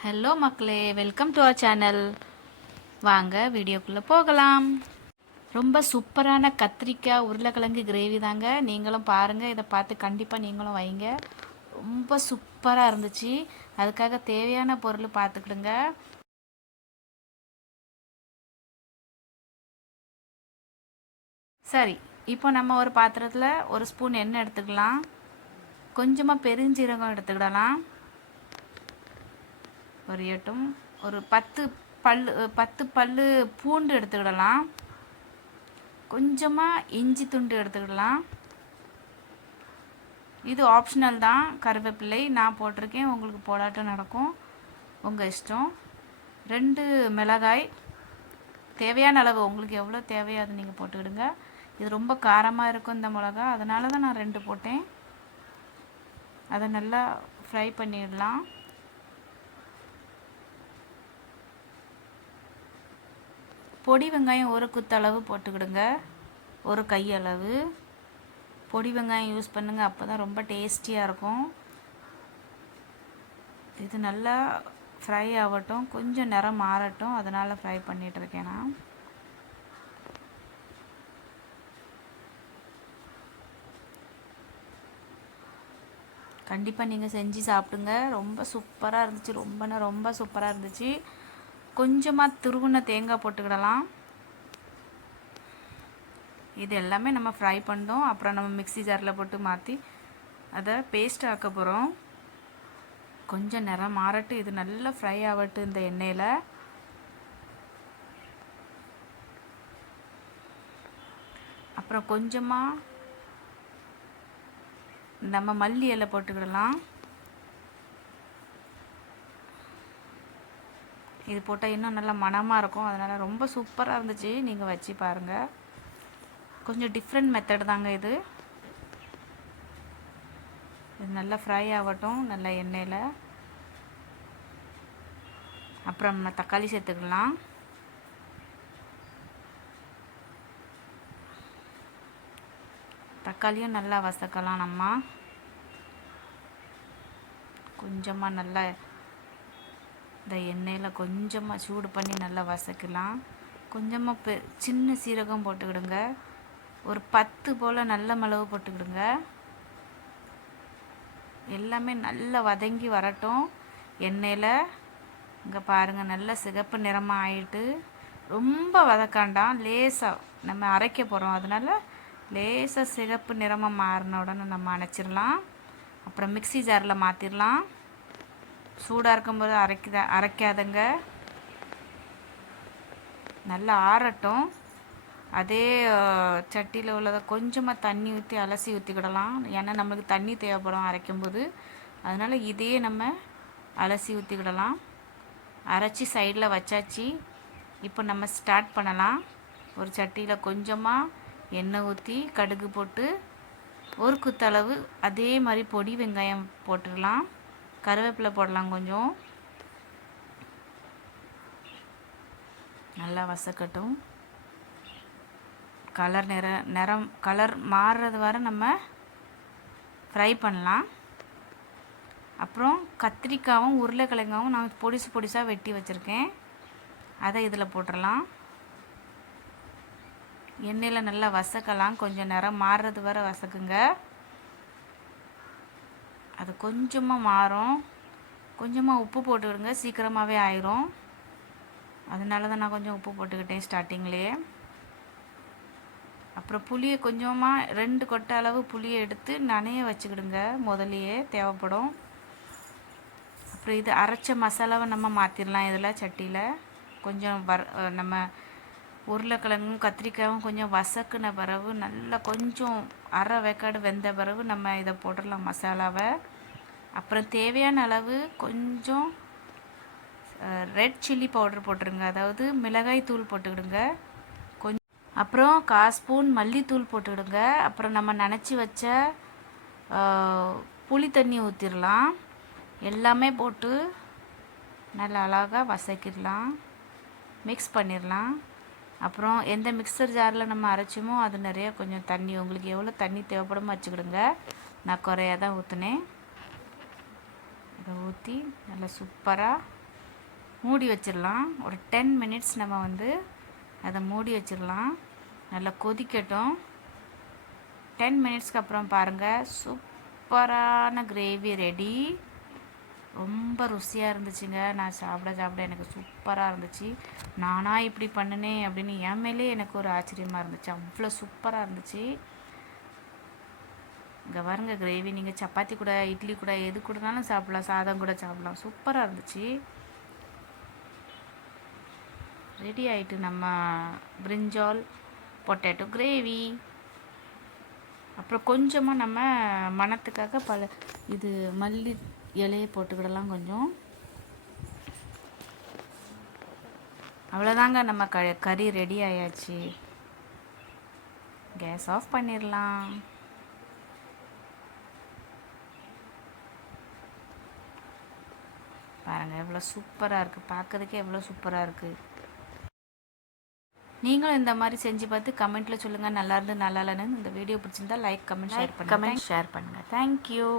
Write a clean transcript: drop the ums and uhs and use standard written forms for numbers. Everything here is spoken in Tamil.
ஹலோ மக்களே, வெல்கம் டு அவர் சேனல். வாங்க வீடியோக்குள்ளே போகலாம். ரொம்ப சூப்பரான கத்திரிக்காய் உருளைக்கிழங்கு கிரேவி தாங்க. நீங்களும் பாருங்கள், இதை பார்த்து கண்டிப்பாக நீங்களும் வைங்க. ரொம்ப சூப்பராக இருந்துச்சு. அதுக்காக தேவையான பொருள் பார்த்துக்கிடுங்க. சரி, இப்போ நம்ம ஒரு பாத்திரத்தில் ஒரு ஸ்பூன் எண்ணெய் எடுத்துக்கலாம். கொஞ்சமாக பெருஞ்சீரகம் எடுத்துக்கிடலாம். பொரியட்டும். ஒரு 10 பல்லு பூண்டு எடுத்துக்கிடலாம். கொஞ்சமாக இஞ்சி துண்டு எடுத்துக்கிடலாம். இது ஆப்ஷனல் தான். கருவேப்பிலை நான் போட்டிருக்கேன், உங்களுக்கு போடாட்டும் நடக்கும், உங்கள் இஷ்டம். 2 மிளகாய், தேவையான அளவு உங்களுக்கு எவ்வளோ தேவையோ அதை நீங்கள் போட்டுக்கிடுங்க. இது ரொம்ப காரமாக இருக்கும் இந்த மிளகா, அதனால தான் நான் 2 போட்டேன். அதை நல்லா ஃப்ரை பண்ணிடலாம். பொடி வெங்காயம் ஒரு குத்தளவு போட்டுக்கிடுங்க, ஒரு கையளவு. பொடி வெங்காயம் யூஸ் பண்ணுங்கள், அப்போ தான் ரொம்ப டேஸ்டியாக இருக்கும். இது நல்லா ஃப்ரை ஆகட்டும், கொஞ்சம் நிறம் மாறட்டும், அதனால் ஃப்ரை பண்ணிகிட்ருக்கேன் நான். கண்டிப்பாக நீங்கள் செஞ்சு சாப்பிடுங்க. ரொம்ப சூப்பராக இருந்துச்சு, ரொம்ப சூப்பராக இருந்துச்சு. கொஞ்சமாக துருவின தேங்காய் போட்டுக்கிடலாம். இது எல்லாமே நம்ம ஃப்ரை பண்ணோம். அப்புறம் நம்ம மிக்ஸி ஜாரில் போட்டு மாற்றி அதை பேஸ்ட் ஆக்க போகிறோம். கொஞ்சம் நிறம் மாறட்டு, இது நல்லா ஃப்ரை ஆகட்டும் இந்த எண்ணெயில். அப்புறம் கொஞ்சமாக நம்ம மல்லி இலை போட்டுக்கிடலாம். இது போட்டால் இன்னும் நல்லா மணமாக இருக்கும், அதனால் ரொம்ப சூப்பராக இருந்துச்சு. நீங்கள் வச்சு பாருங்கள். கொஞ்சம் டிஃப்ரெண்ட் மெத்தட் தாங்க இது. இது நல்லா ஃப்ரை ஆகட்டும் நல்லா எண்ணெயில். அப்புறம் நம்ம தக்காளி சேர்த்துக்கலாம். தக்காளியும் நல்லா வதக்கலாம். நம்ம கொஞ்சமாக நல்லா இந்த எண்ணெயில் கொஞ்சமாக சூடு பண்ணி நல்லா வதக்கலாம். கொஞ்சமாக சின்ன சீரகம் போட்டுக்கிடுங்க. ஒரு 10 போல் நல்ல மிளகு போட்டுக்கிடுங்க. எல்லாமே நல்லா வதங்கி வரட்டும் எண்ணெயில். இங்கே பாருங்கள், நல்லா சிகப்பு நிறமாக ஆகிட்டு. ரொம்ப வதக்காண்டாம், லேசாக நம்ம அரைக்க போகிறோம், அதனால் லேசாக சிகப்பு நிறமாக மாறின உடனே நம்ம அணைச்சிடலாம். அப்புறம் மிக்ஸி ஜாரில் மாற்றிடலாம். சூடாக இருக்கும்போது அரைக்காதங்க, நல்லா ஆறட்டும். அதே சட்டியில் உள்ளதை கொஞ்சமாக தண்ணி ஊற்றி அலசி ஊற்றிக்கிடலாம். ஏன்னா நம்மளுக்கு தண்ணி தேவைப்படும் அரைக்கும்போது, அதனால் இதையே நம்ம அலசி ஊற்றிக்கிடலாம். அரைச்சி சைடில் வச்சாச்சு. இப்போ நம்ம ஸ்டார்ட் பண்ணலாம். ஒரு சட்டியில் கொஞ்சமாக எண்ணெய் ஊற்றி கடுகு போட்டு ஒரு குத்தளவு அதே மாதிரி பொடி வெங்காயம் போட்டுடலாம். கருவேப்பிலை போடலாம். கொஞ்சம் நல்லா வதக்கட்டும். கலர் மாறுறது வரை நம்ம ஃப்ரை பண்ணலாம். அப்புறம் கத்திரிக்காயும் உருளைக்கிழங்காவும் நான் பொடிசாக வெட்டி வச்சுருக்கேன், அதை இதில் போட்டுடலாம். எண்ணெயில் நல்லா வதக்கலாம். கொஞ்சம் நிறம் மாறுறது வரை வதக்குங்க. அது கொஞ்சமாக மாறும். கொஞ்சமாக உப்பு போட்டுக்கிடுங்க, சீக்கிரமாகவே ஆயிரும். அதனால தான் நான் கொஞ்சம் உப்பு போட்டுக்கிட்டேன் ஸ்டார்டிங்லேயே. அப்புறம் புளியை கொஞ்சமாக 2 கொட்டை அளவு புளியை எடுத்து நனைய வச்சுக்கிடுங்க, முதலையே தேவைப்படும். அப்புறம் இது அரைச்ச மசாலாவை நம்ம மாற்றிடலாம் இதில் சட்டியில். கொஞ்சம் நம்ம உருளைக்கிழங்கும் கத்திரிக்காயும் கொஞ்சம் வதக்குன பிறகு நல்லா கொஞ்சம் அரை வேக்காடு வெந்த பிறகு நம்ம இதை போட்டுடலாம் மசாலாவை. அப்புறம் தேவையான அளவு கொஞ்சம் ரெட் சில்லி பவுடர் போட்டுருங்க, அதாவது மிளகாய் தூள் போட்டுக்கிடுங்க. அப்புறம் 1/4 ஸ்பூன் மல்லித்தூள் போட்டுக்கிடுங்க. அப்புறம் நம்ம நனைச்சி வச்ச புளி தண்ணி ஊற்றிடலாம். எல்லாமே போட்டு நல்லா அழகாக வதக்கிடலாம், மிக்ஸ் பண்ணிடலாம். அப்புறம் எந்த மிக்சர் ஜாரில் நம்ம அரைச்சோமோ அது நிறைய கொஞ்சம் தண்ணி, உங்களுக்கு எவ்வளோ தண்ணி தேவைப்படுமோ வச்சுக்கிடுங்க. நான் குறையாக தான் ஊற்றினேன். இதை ஊற்றி நல்லா சூப்பராக மூடி வச்சிடலாம். ஒரு 10 மினிட்ஸ் நம்ம வந்து அதை மூடி வச்சிடலாம். நல்லா கொதிக்கட்டும். 10 மினிட்ஸ்க்கு அப்புறம் பாருங்கள், சூப்பரான கிரேவி ரெடி. ரொம்ப ருசியாக இருந்துச்சுங்க. நான் சாப்பிட எனக்கு சூப்பராக இருந்துச்சு. நானாக இப்படி பண்ணினேன் அப்படின்னு என் மேலே எனக்கு ஒரு ஆச்சரியமாக இருந்துச்சு. அவ்வளோ சூப்பராக இருந்துச்சு. இங்கே பாருங்க கிரேவி. நீங்கள் சப்பாத்தி கூட, இட்லி கூட, எது கூடனாலும் சாப்பிட்லாம், சாதம் கூட சாப்பிட்லாம். சூப்பராக இருந்துச்சு. ரெடி ஆகிட்டு நம்ம பிரிஞ்சால் பொட்டேட்டோ கிரேவி. அப்புறம் கொஞ்சமாக நம்ம மணத்துக்காக இது மல்லி இலையை போட்டுக்கிடலாம் கொஞ்சம். அவ்வளோதாங்க, நம்ம கறி ரெடி ஆயாச்சு. கேஸ் ஆஃப் பண்ணிடலாம். பாருங்கள் எவ்வளோ சூப்பராக இருக்குது. பார்க்கறதுக்கே எவ்வளோ சூப்பராக இருக்குது. நீங்களும் இந்த மாதிரி செஞ்சு பார்த்து கமெண்ட்டில் சொல்லுங்கள், நல்லா இருந்து நல்லா இல்லைன்னு. இந்த வீடியோ பிடிச்சிருந்தா லைக், கமெண்ட், ஷேர் பண்ணுங்கள். தேங்க்யூ.